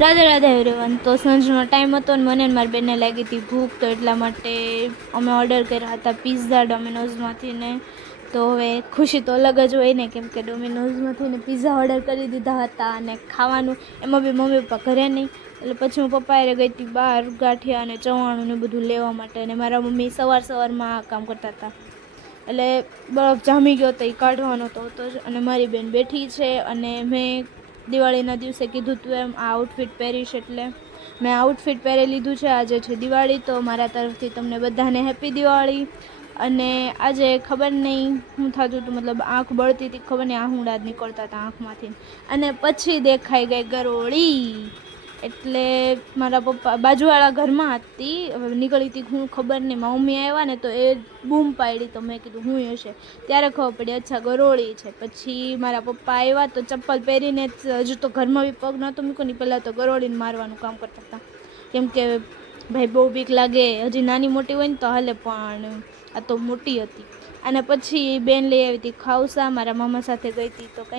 Radhe Radhe everyone. તો સાંજનો time હતો અને મને મારી બેનને લાગી હતી ભૂખ, તો એટલા માટે અમે ઓર્ડર કર્યા હતા પિઝા ડોમિનોઝમાંથી ને. તો હવે ખુશી તો અલગ જ હોય ને, કેમ કે ડોમિનોઝમાંથી ને પિઝા ઓર્ડર કરી દીધા હતા અને ખાવાનું એમાં બી મમ્મી પપ્પા ઘરે નહીં, એટલે પછી હું પપ્પાએ ગઈ હતી બહાર ગાંઠિયા અને ચવાણું ને બધું લેવા માટે. અને મારા મમ્મી સવારમાં આ કામ કરતા હતા, એટલે બરફ જામી ગયો તો એ કાઢવાનો તો હતો જ. અને મારી બેન બેઠી છે અને મેં દિવાળીના દિવસે કીધું તું એમ આ આઉટફિટ પહેરીશ, એટલે મેં આઉટફિટ પહેરી લીધું છે. આજે છે દિવાળી, તો મારા તરફથી તમને બધાને હેપી દિવાળી. અને આજે ખબર નહીં શું થતું હતું, મતલબ આંખ બળતી હતી, ખબર નહીં આહુડા જ નીકળતા હતા આંખમાંથી. અને પછી દેખાઈ ગઈ ગરોળી, એટલે મારા પપ્પા બાજુવાળા ઘરમાં હતી, હવે નીકળી હતી હું ખબર નહીં. મારા મમ્મી આવ્યા ને તો એ બૂમ પાડી, તો મેં કીધું હું હશે, ત્યારે ખબર પડી અચ્છા ગરોળી છે. પછી મારા પપ્પા આવ્યા તો ચપ્પલ પહેરીને હજુ તો ઘરમાં બી પગ નહોતો મૂકો ને, પહેલાં તો ગરોળીને મારવાનું કામ કરતા હતા, કેમ કે ભાઈ બહુ બીક લાગે. હજી નાની મોટી હોય ને તો હાલે, પણ આ તો મોટી હતી. અને પછી બેન લઈ આવી હતી ખાવસા, મારા મામા સાથે ગઈ હતી તો કંઈ